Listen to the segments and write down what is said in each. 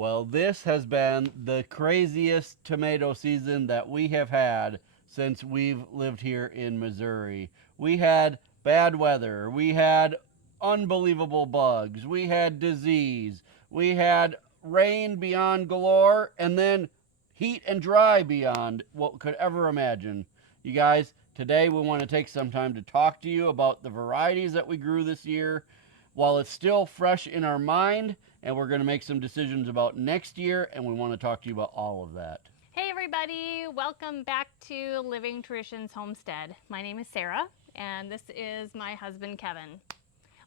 Well, this has been the craziest tomato season that we have had since we've lived here in Missouri. We had bad weather, we had unbelievable bugs, we had disease, we had rain beyond galore, and then heat and dry beyond what could ever imagine. You guys, today we want to take some time to talk to you about the varieties that we grew this year while it's still fresh in our mind, and we're going to make some decisions about next year, and we want to talk to you about all of that. Hey everybody, welcome back to Living Traditions Homestead. My name is Sarah, and this is my husband Kevin.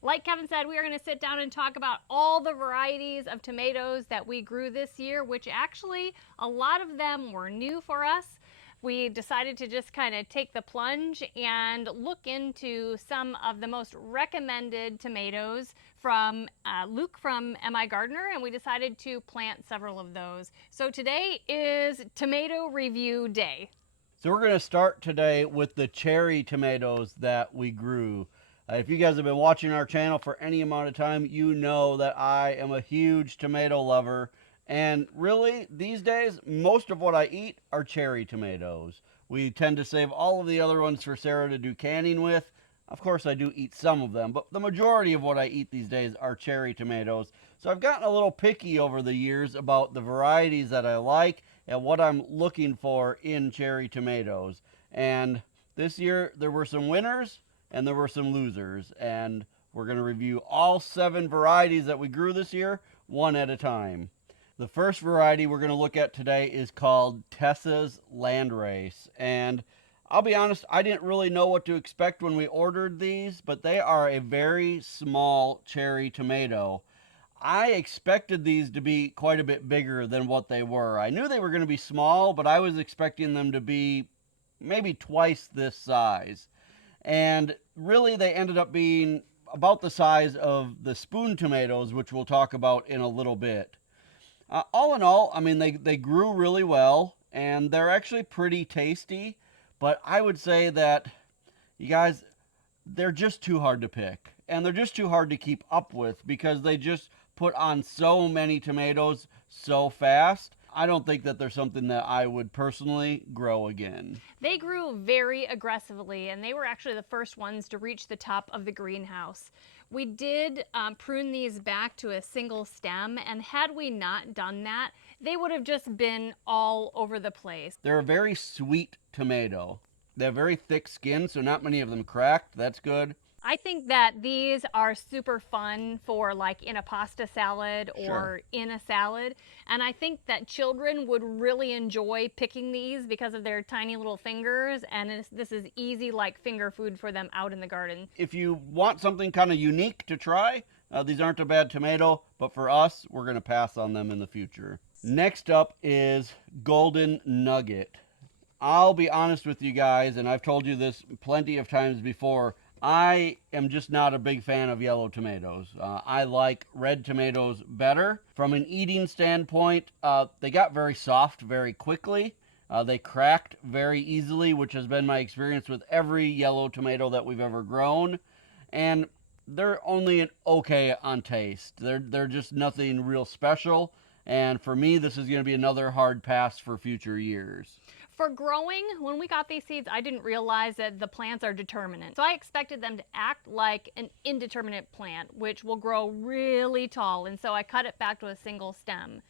Like Kevin said, we are going to sit down and talk about all the varieties of tomatoes that we grew this year, which actually a lot of them were new for us. We decided to just kind of take the plunge and look into some of the most recommended tomatoes from Luke from MI Gardener, and we decided to plant several of those. So today is tomato review day. So we're going to start today with the cherry tomatoes that we grew. If you guys have been watching our channel for any amount of time, you know that I am a huge tomato lover. And really, these days, most of what I eat are cherry tomatoes. We tend to save all of the other ones for Sarah to do canning with. Of course, I do eat some of them, but the majority of what I eat these days are cherry tomatoes. So I've gotten a little picky over the years about the varieties that I like and what I'm looking for in cherry tomatoes. And this year, there were some winners and there were some losers. And we're going to review all 7 varieties that we grew this year, one at a time. The first variety we're going to look at today is called Tessa's Landrace. And I'll be honest, I didn't really know what to expect when we ordered these, but they are a very small cherry tomato. I expected these to be quite a bit bigger than what they were. I knew they were going to be small, but I was expecting them to be maybe twice this size. And really, they ended up being about the size of the spoon tomatoes, which we'll talk about in a little bit. All in all, I mean, they grew really well and they're actually pretty tasty, but I would say that, you guys, they're just too hard to pick. And they're just too hard to keep up with because they just put on so many tomatoes so fast. I don't think that they're something that I would personally grow again. They grew very aggressively, and they were actually the first ones to reach the top of the greenhouse. We did prune these back to a single stem, and had we not done that, they would have just been all over the place. They're a very sweet tomato. They have very thick skin, so not many of them cracked. That's good. I think that these are super fun for like in a pasta salad or Sure. in a salad. And I think that children would really enjoy picking these because of their tiny little fingers. And this is easy like finger food for them out in the garden. If you want something kind of unique to try, these aren't a bad tomato, but for us, we're going to pass on them in the future. Next up is Golden Nugget. I'll be honest with you guys, and I've told you this plenty of times before. I am just not a big fan of yellow tomatoes. I like red tomatoes better. From an eating standpoint, they got very soft very quickly. They cracked very easily, which has been my experience with every yellow tomato that we've ever grown. And they're only an okay on taste. They're just nothing real special. And for me, this is going to be another hard pass for future years. For growing, when we got these seeds, I didn't realize that the plants are determinate. So I expected them to act like an indeterminate plant, which will grow really tall. And so I cut it back to a single stem.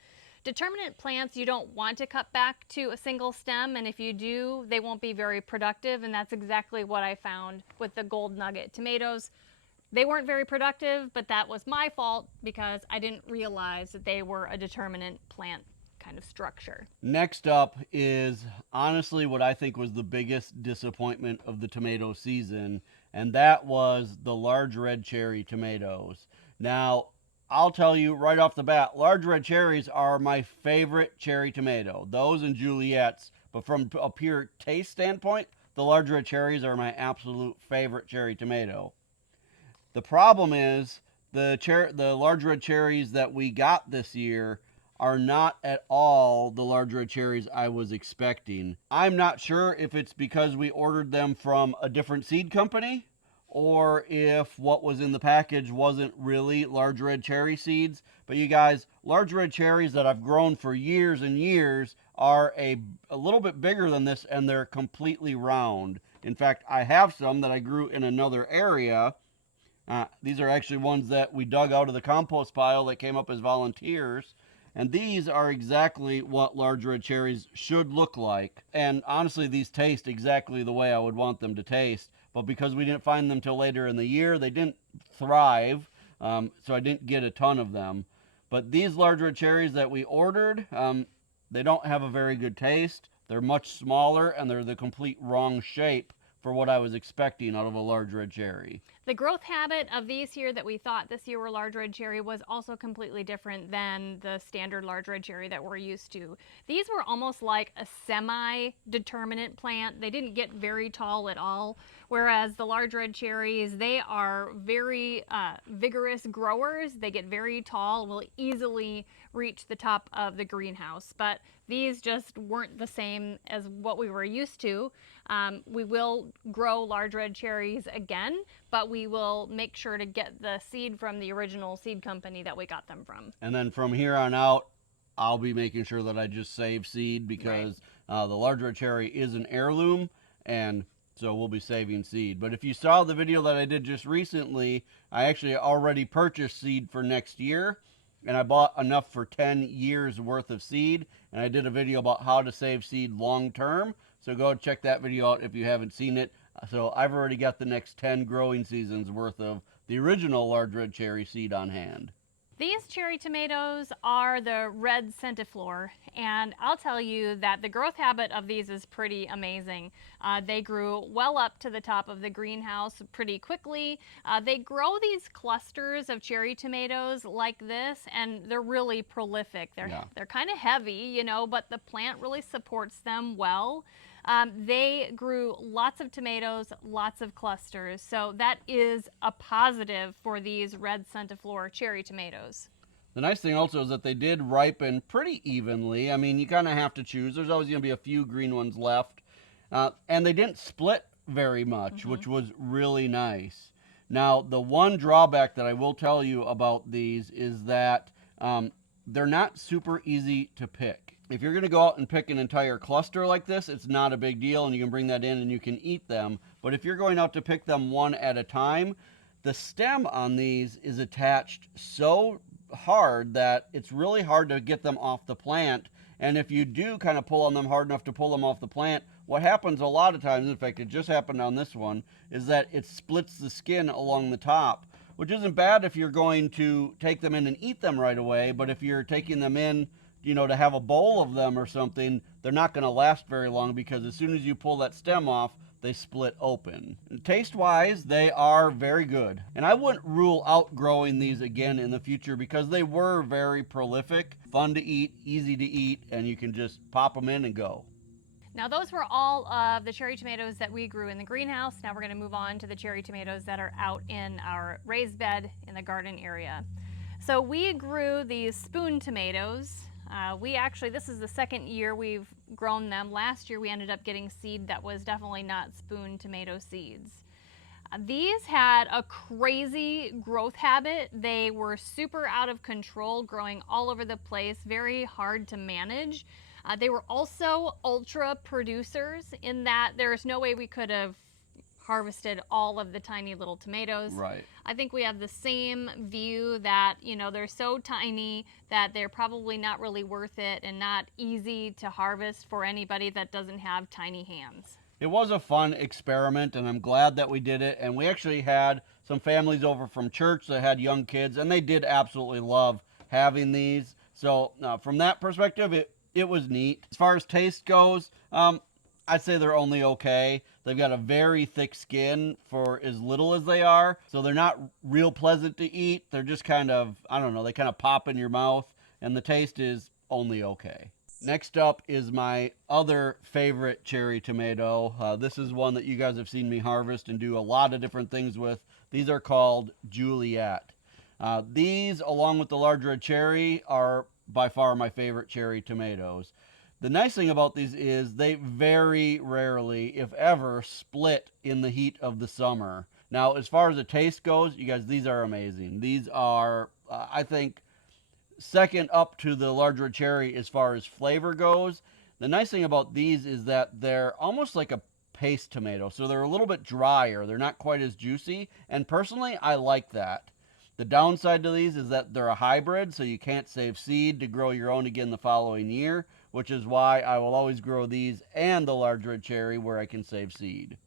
Determinate plants, you don't want to cut back to a single stem. And if you do, they won't be very productive. And that's exactly what I found with the Gold Nugget tomatoes. They weren't very productive, but that was my fault because I didn't realize that they were a determinate plant kind of structure. Next up is honestly what I think was the biggest disappointment of the tomato season, and that was the large red cherry tomatoes. Now, I'll tell you right off the bat, large red cherries are my favorite cherry tomato, those and Juliet's, but from a pure taste standpoint, the large red cherries are my absolute favorite cherry tomato. The problem is the large red cherries that we got this year are not at all the large red cherries I was expecting. I'm not sure if it's because we ordered them from a different seed company or if what was in the package wasn't really large red cherry seeds. But you guys, large red cherries that I've grown for years and years are a little bit bigger than this, and they're completely round. In fact, I have some that I grew in another area. These are actually ones that we dug out of the compost pile that came up as volunteers. And these are exactly what large red cherries should look like. And honestly, these taste exactly the way I would want them to taste. But because we didn't find them till later in the year, they didn't thrive. So I didn't get a ton of them. But these large red cherries that we ordered, they don't have a very good taste. They're much smaller and they're the complete wrong shape for what I was expecting out of a large red cherry. The growth habit of these here that we thought this year were large red cherry was also completely different than the standard large red cherry that we're used to. These were almost like a semi-determinate plant. They didn't get very tall at all, whereas the large red cherries, they are very vigorous growers. They get very tall, will easily reach the top of the greenhouse, but these just weren't the same as what we were used to. We will grow large red cherries again, but we will make sure to get the seed from the original seed company that we got them from. And then from here on out, I'll be making sure that I just save seed because the large red cherry is an heirloom, and so we'll be saving seed. But if you saw the video that I did just recently, I actually already purchased seed for next year, and I bought enough for 10 years worth of seed, and I did a video about how to save seed long term. So go check that video out if you haven't seen it. So I've already got the next 10 growing seasons worth of the original large red cherry seed on hand. These cherry tomatoes are the red centiflora, and I'll tell you that the growth habit of these is pretty amazing. They grew well up to the top of the greenhouse pretty quickly. They grow these clusters of cherry tomatoes like this, and they're really prolific. They're kind of heavy, you know, but the plant really supports them well. They grew lots of tomatoes, lots of clusters. So that is a positive for these red centiflora cherry tomatoes. The nice thing also is that they did ripen pretty evenly. I mean, you kind of have to choose. There's always going to be a few green ones left. And they didn't split very much, which was really nice. Now, the one drawback that I will tell you about these is that they're not super easy to pick. If you're going to go out and pick an entire cluster like this, it's not a big deal and you can bring that in and you can eat them. But if you're going out to pick them one at a time, the stem on these is attached so hard that it's really hard to get them off the plant. And if you do kind of pull on them hard enough to pull them off the plant, what happens a lot of times, in fact it just happened on this one, is that it splits the skin along the top, which isn't bad if you're going to take them in and eat them right away. But if you're taking them in, you know, to have a bowl of them or something, they're not going to last very long because as soon as you pull that stem off, they split open. Taste wise, they are very good. And I wouldn't rule out growing these again in the future because they were very prolific, fun to eat, easy to eat, and you can just pop them in and go. Now those were all of the cherry tomatoes that we grew in the greenhouse. Now we're going to move on to the cherry tomatoes that are out in our raised bed in the garden area. So we grew these spoon tomatoes. This is the second year we've grown them. Last year we ended up getting seed that was definitely not spoon tomato seeds. These had a crazy growth habit. They were super out of control, growing all over the place, very hard to manage. They were also ultra producers in that there's no way we could have harvested all of the tiny little tomatoes. Right. I think we have the same view that, you know, they're so tiny that they're probably not really worth it and not easy to harvest for anybody that doesn't have tiny hands. It was a fun experiment and I'm glad that we did it. And we actually had some families over from church that had young kids and they did absolutely love having these. So from that perspective, it was neat. As far as taste goes, I'd say they're only okay. They've got a very thick skin for as little as they are. So they're not real pleasant to eat. They're just kind of, I don't know, they kind of pop in your mouth. And the taste is only okay. Next up is my other favorite cherry tomato. This is one that you guys have seen me harvest and do a lot of different things with. These are called Juliet. These, along with the large red cherry, are by far my favorite cherry tomatoes. The nice thing about these is they very rarely, if ever, split in the heat of the summer. Now, as far as the taste goes, you guys, these are amazing. These are, I think, second up to the large red cherry as far as flavor goes. The nice thing about these is that they're almost like a paste tomato, so they're a little bit drier. They're not quite as juicy, and personally, I like that. The downside to these is that they're a hybrid, so you can't save seed to grow your own again the following year, which is why I will always grow these and the large red cherry where I can save seed.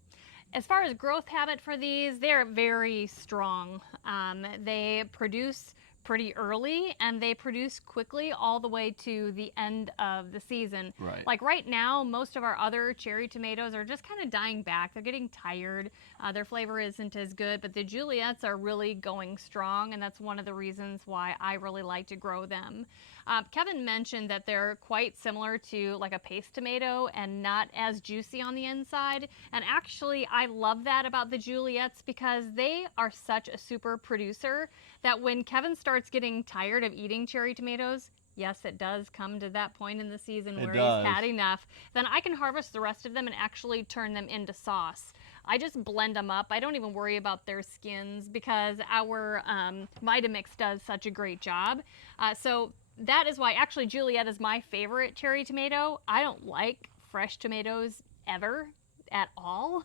As far as growth habit for these, they're very strong. They produce pretty early and they produce quickly all the way to the end of the season. Right. Like right now, most of our other cherry tomatoes are just kind of dying back. They're getting tired. Their flavor isn't as good, but the Juliets are really going strong, and that's one of the reasons why I really like to grow them. Kevin mentioned that they're quite similar to like a paste tomato and not as juicy on the inside. And actually, I love that about the Juliets because they are such a super producer that when Kevin starts getting tired of eating cherry tomatoes, yes, it does come to that point in the season where he's had enough, then I can harvest the rest of them and actually turn them into sauce. I just blend them up. I don't even worry about their skins because our Vitamix does such a great job. So that is why actually Juliet is my favorite cherry tomato. I don't like fresh tomatoes ever at all.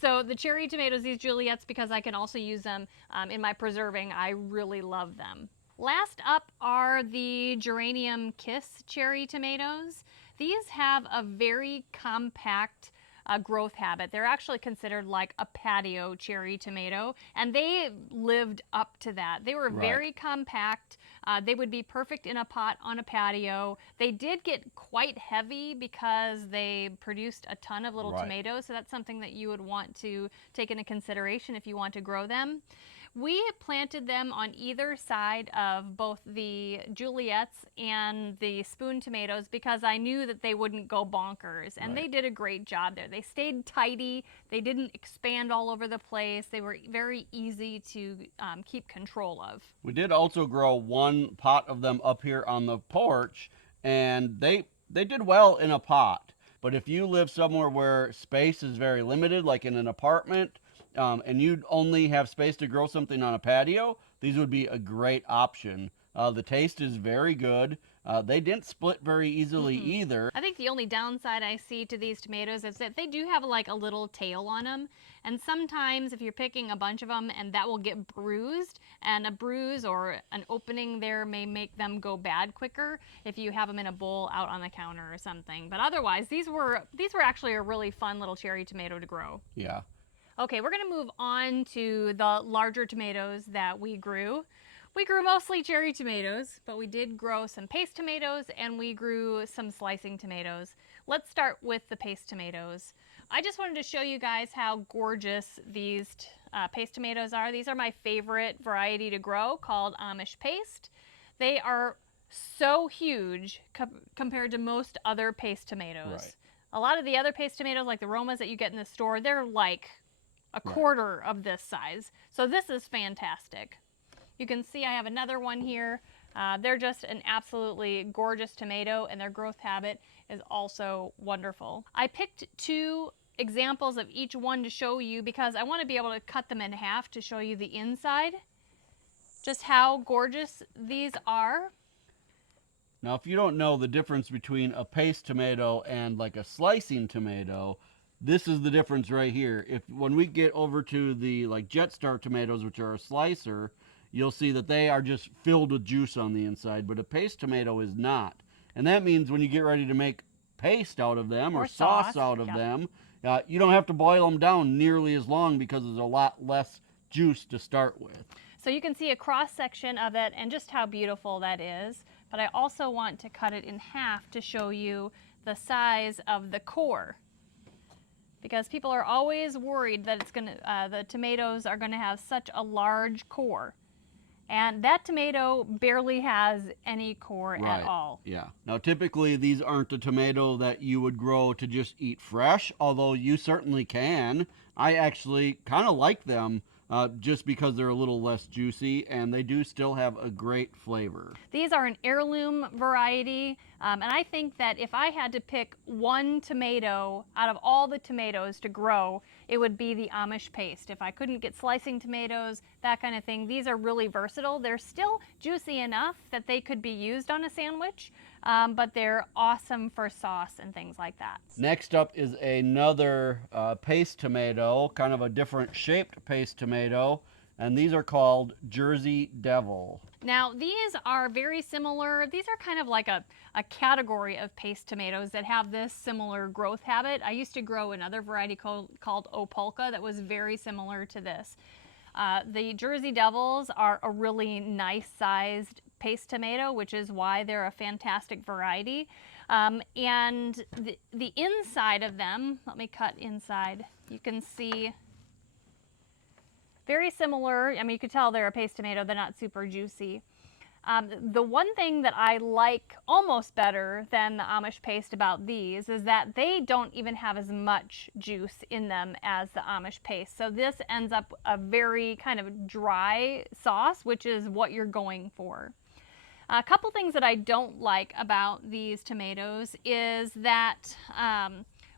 So the cherry tomatoes, these Juliets, because I can also use them in my preserving, I really love them. Last up are the Geranium Kiss cherry tomatoes. These have a very compact growth habit. They're actually considered like a patio cherry tomato, and they lived up to that. They were very compact. They would be perfect in a pot on a patio. They did get quite heavy because they produced a ton of little tomatoes, so that's something that you would want to take into consideration if you want to grow them. We planted them on either side of both the Juliets and the spoon tomatoes because I knew that they wouldn't go bonkers, and they did a great job there. They stayed tidy. They didn't expand all over the place. They were very easy to keep control of. We did also grow one pot of them up here on the porch, and they did well in a pot. But if you live somewhere where space is very limited, like in an apartment, and you only have space to grow something on a patio, these would be a great option. The taste is very good. They didn't split very easily either. I think the only downside I see to these tomatoes is that they do have like a little tail on them. And sometimes if you're picking a bunch of them and that will get bruised, and a bruise or an opening there may make them go bad quicker if you have them in a bowl out on the counter or something. But otherwise, these were actually a really fun little cherry tomato to grow. Yeah. Okay, we're gonna move on to the larger tomatoes that we grew. We grew mostly cherry tomatoes, but we did grow some paste tomatoes and we grew some slicing tomatoes. Let's start with the paste tomatoes. I just wanted to show you guys how gorgeous these paste tomatoes are. These are my favorite variety to grow, called Amish paste. They are so huge compared to most other paste tomatoes. A lot of the other paste tomatoes, like the Romas that you get in the store, they're like a quarter of this size. So this is fantastic. You can see I have another one here. They're just an absolutely gorgeous tomato, and their growth habit is also wonderful. I picked two examples of each one to show you because I want to be able to cut them in half to show you the inside, just how gorgeous these are. Now, if you don't know the difference between a paste tomato and like a slicing tomato, this is the difference right here. When we get over to the like Jetstar tomatoes, which are a slicer, you'll see that they are just filled with juice on the inside, but a paste tomato is not. And that means when you get ready to make paste out of them or sauce out of them, you don't have to boil them down nearly as long because there's a lot less juice to start with. So you can see a cross section of it and just how beautiful that is. But I also want to cut it in half to show you the size of the core, because people are always worried that the tomatoes are gonna have such a large core. And that tomato barely has any core at all. Yeah. Now, typically, these aren't a tomato that you would grow to just eat fresh, although you certainly can. I actually kind of like them just because they're a little less juicy, and they do still have a great flavor. These are an heirloom variety, and I think that if I had to pick one tomato out of all the tomatoes to grow, it would be the Amish paste. If I couldn't get slicing tomatoes, that kind of thing, these are really versatile. They're still juicy enough that they could be used on a sandwich, but they're awesome for sauce and things like that. Next up is another paste tomato, kind of a different shaped paste tomato, and these are called Jersey Devil. Now, these are very similar. These are kind of like a category of paste tomatoes that have this similar growth habit. I used to grow another variety called Opolka that was very similar to this. The Jersey Devils are a really nice sized paste tomato, which is why they're a fantastic variety. And the inside of them, let me cut inside, you can see very similar. I mean, you could tell they're a paste tomato. They're not super juicy. The one thing that I like almost better than the Amish paste about these is that they don't even have as much juice in them as the Amish paste. So this ends up a very kind of dry sauce, which is what you're going for. A couple things that I don't like about these tomatoes is that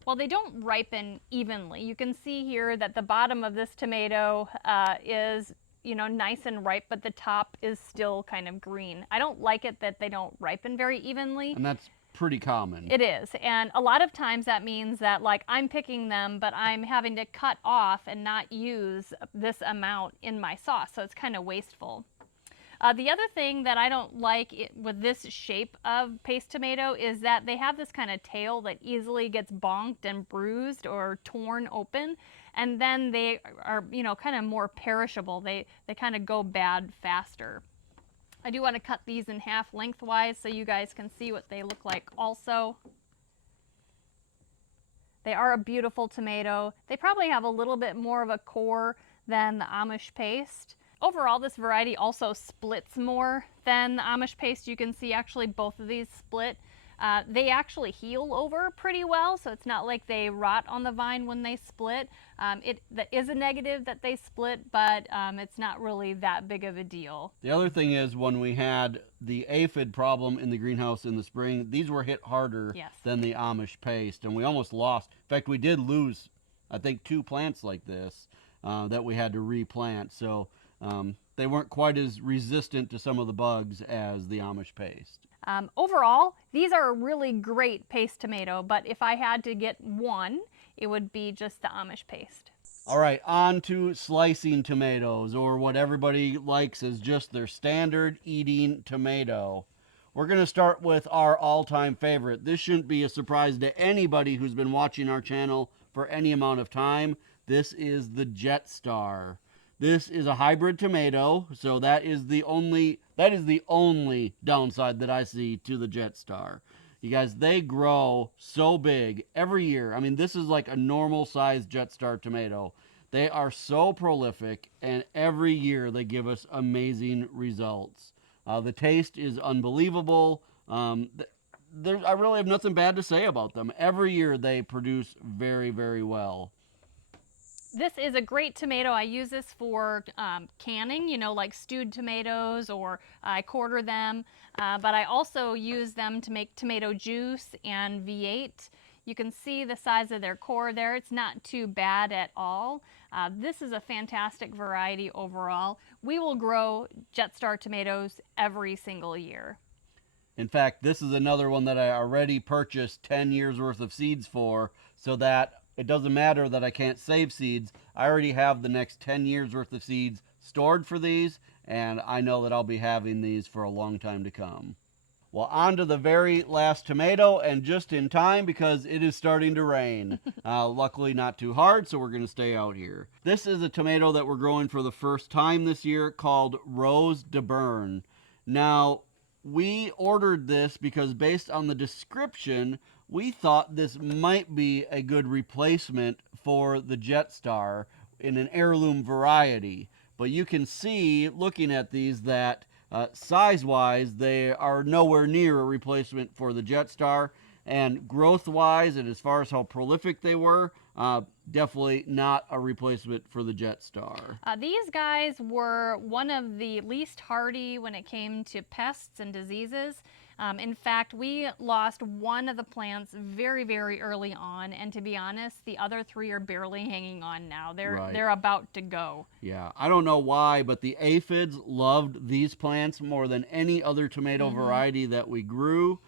well, they don't ripen evenly. You can see here that the bottom of this tomato is, you know, nice and ripe, but the top is still kind of green. I don't like it that they don't ripen very evenly. And that's pretty common. It is, and a lot of times that means that, like, I'm picking them, but I'm having to cut off and not use this amount in my sauce, so it's kind of wasteful. The other thing that I don't like with this shape of paste tomato is that they have this kind of tail that easily gets bonked and bruised or torn open, and then they are, you know, kind of more perishable. They kind of go bad faster. I do want to cut these in half lengthwise so you guys can see what they look like also. They are a beautiful tomato. They probably have a little bit more of a core than the Amish paste. Overall, this variety also splits more than the Amish paste. You can see actually both of these split. They actually heal over pretty well, so it's not like they rot on the vine when they split. That is a negative that they split, but it's not really that big of a deal. The other thing is, when we had the aphid problem in the greenhouse in the spring, these were hit harder than the Amish paste, and we almost lost. In fact, we did lose, I think, 2 plants like this that we had to replant. So they weren't quite as resistant to some of the bugs as the Amish paste. Overall, these are a really great paste tomato, but if I had to get one, it would be just the Amish paste. All right, on to slicing tomatoes, or what everybody likes as just their standard eating tomato. We're going to start with our all-time favorite. This shouldn't be a surprise to anybody who's been watching our channel for any amount of time. This is the Jet Star. This is a hybrid tomato, so that is the only downside that I see to the Jet Star. You guys, they grow so big every year. I mean, this is like a normal sized Jet Star tomato. They are so prolific, and every year they give us amazing results. The taste is unbelievable. I really have nothing bad to say about them. Every year they produce very, very well. This is a great tomato. I use this for canning, you know, like stewed tomatoes, or I quarter them. But I also use them to make tomato juice and V8. You can see the size of their core there. It's not too bad at all. This is a fantastic variety overall. We will grow Jet Star tomatoes every single year. In fact, this is another one that I already purchased 10 years worth of seeds for, so that it doesn't matter that I can't save seeds. I already have the next 10 years worth of seeds stored for these, and I know that I'll be having these for a long time to come. Well, on to the very last tomato, and just in time because it is starting to rain. Luckily not too hard, so we're going to stay out here. This is a tomato that we're growing for the first time this year called Rose de Bern. Now, we ordered this because based on the description, we thought this might be a good replacement for the Jet Star in an heirloom variety. But you can see, looking at these, that size-wise, they are nowhere near a replacement for the Jet Star. And growth wise, and as far as how prolific they were, definitely not a replacement for the Jetstar. These guys were one of the least hardy when it came to pests and diseases. In fact, we lost one of the plants very, very early on, and to be honest, the other three are barely hanging on now. They're about to go. Yeah, I don't know why, but the aphids loved these plants more than any other tomato variety that we grew,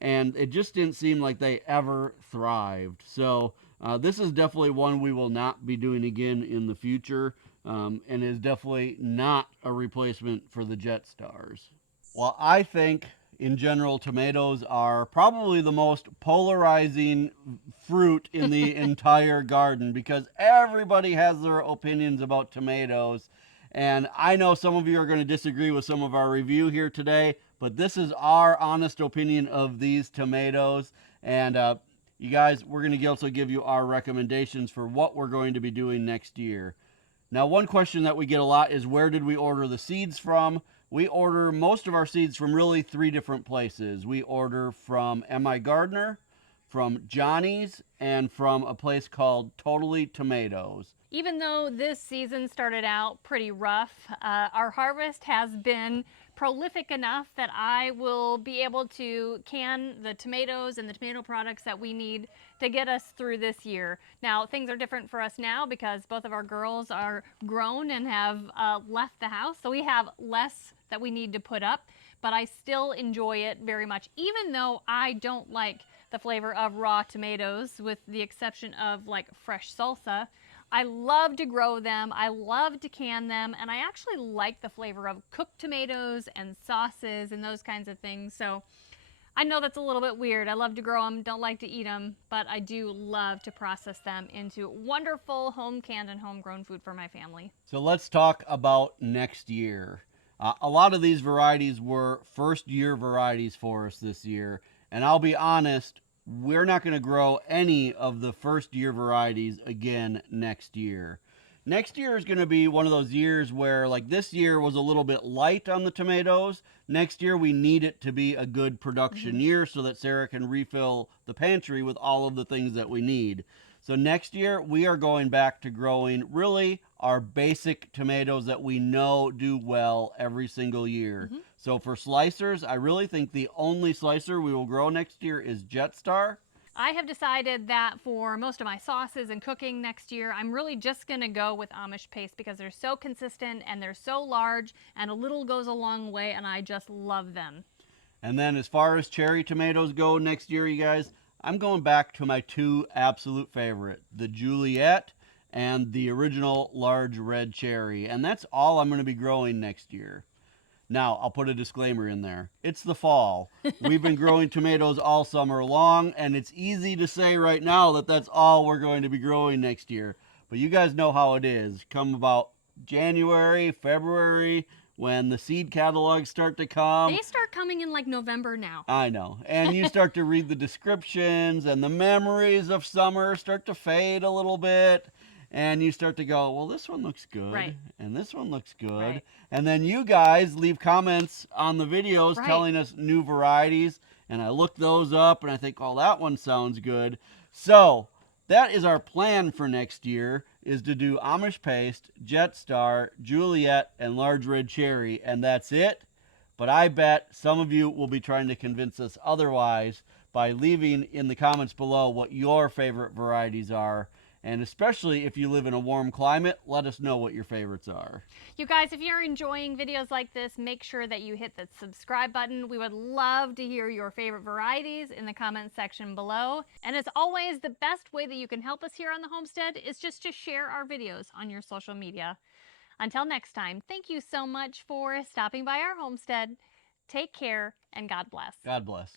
and it just didn't seem like they ever thrived. So this is definitely one we will not be doing again in the future, and is definitely not a replacement for the Jetstars. Well, I think in general, tomatoes are probably the most polarizing fruit in the entire garden because everybody has their opinions about tomatoes. And I know some of you are going to disagree with some of our review here today, but this is our honest opinion of these tomatoes. And you guys, we're going to also give you our recommendations for what we're going to be doing next year. Now, one question that we get a lot is where did we order the seeds from? We order most of our seeds from really three different places. We order from M.I. Gardner, from Johnny's, and from a place called Totally Tomatoes. Even though this season started out pretty rough, our harvest has been prolific enough that I will be able to can the tomatoes and the tomato products that we need to get us through this year. Now, things are different for us now because both of our girls are grown and have left the house, so we have less that we need to put up, but I still enjoy it very much, even though I don't like the flavor of raw tomatoes, with the exception of like fresh salsa. I love to grow them, I love to can them, and I actually like the flavor of cooked tomatoes and sauces and those kinds of things. So I know that's a little bit weird. I love to grow them, don't like to eat them, but I do love to process them into wonderful home canned and homegrown food for my family. So let's talk about next year. A lot of these varieties were first year varieties for us this year, and I'll be honest, we're not going to grow any of the first year varieties again next year. Next year is going to be one of those years where, like, this year was a little bit light on the tomatoes. Next year, we need it to be a good production year so that Sarah can refill the pantry with all of the things that we need. So next year, we are going back to growing really our basic tomatoes that we know do well every single year. So for slicers, I really think the only slicer we will grow next year is Jetstar. I have decided that for most of my sauces and cooking next year, I'm really just going to go with Amish paste because they're so consistent and they're so large, and a little goes a long way, and I just love them. And then as far as cherry tomatoes go next year, you guys, I'm going back to my two absolute favorite, the Juliet and the original large red cherry. And that's all I'm going to be growing next year. Now, I'll put a disclaimer in there. It's the fall. We've been growing tomatoes all summer long, and it's easy to say right now that that's all we're going to be growing next year. But you guys know how it is. Come about January, February, when the seed catalogs start to come. They start coming in like November now. I know. And you start to read the descriptions, and the memories of summer start to fade a little bit. And you start to go, well, this one looks good. Right. And this one looks good. Right. And then you guys leave comments on the videos Right. telling us new varieties. And I look those up and I think, oh, that one sounds good. So that is our plan for next year, is to do Amish paste, Jetstar, Juliet, and large red cherry. And that's it. But I bet some of you will be trying to convince us otherwise by leaving in the comments below what your favorite varieties are. And especially if you live in a warm climate, let us know what your favorites are. You guys, if you're enjoying videos like this, make sure that you hit the subscribe button. We would love to hear your favorite varieties in the comments section below. And as always, the best way that you can help us here on the homestead is just to share our videos on your social media. Until next time, thank you so much for stopping by our homestead. Take care and God bless. God bless.